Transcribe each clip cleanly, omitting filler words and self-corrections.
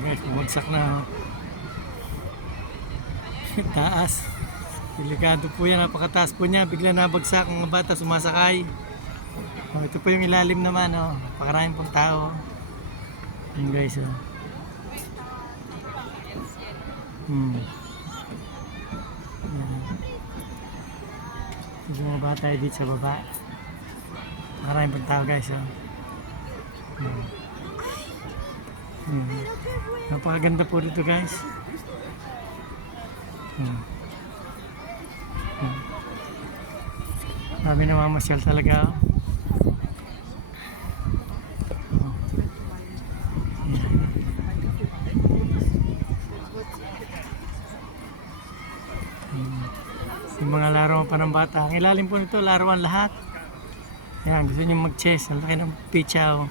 Guys, bumagsak na. Taas. Delikado po yan, napakataas po niya. Bigla nabagsak ang mga bata, sumasakay. Ito po yung ilalim naman, napakaraming pong tao. Yun guys, Ito yung mga bata dito sa baba. Napakaraming pong tao guys. Napakaganda po dito guys. Dami na mamasyal talaga. Yung mga laruan pa ng bata. Ang ilalim po nito, laruan lahat. Yan, gusto nyo mag-chess. Ang laki ng pitcha.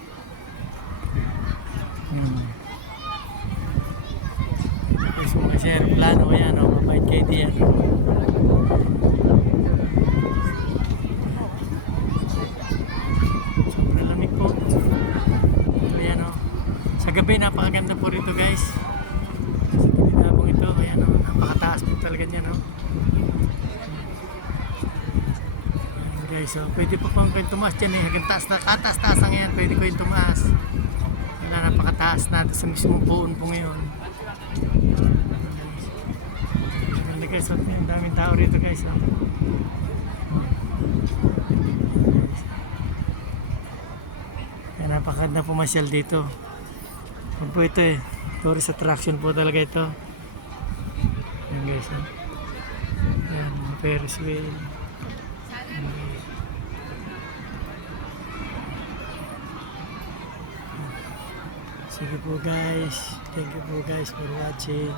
Gusto mo kasi aeroplano. Ayan, mabait kayo diyan. Sobrang lamig po. Ayan, sa gabi, napakaganda po rito guys. Sa tinidabong ito, ayan, napakataas po talaga niya, guys, pwede po pang tumaas dyan hanggang taas na, kataas-taas na ngayon, pwede ko yung tumaas. Wala, napakataas natin sa mismong buon po ngayon. Maganda guys, ang daming tao rito guys. Kaya napakaganda pumasyal dito. Yan po ito tourist attraction po talaga ito. Yan guys, yan, Ferris wheel. Sige po guys, thank you po guys for watching.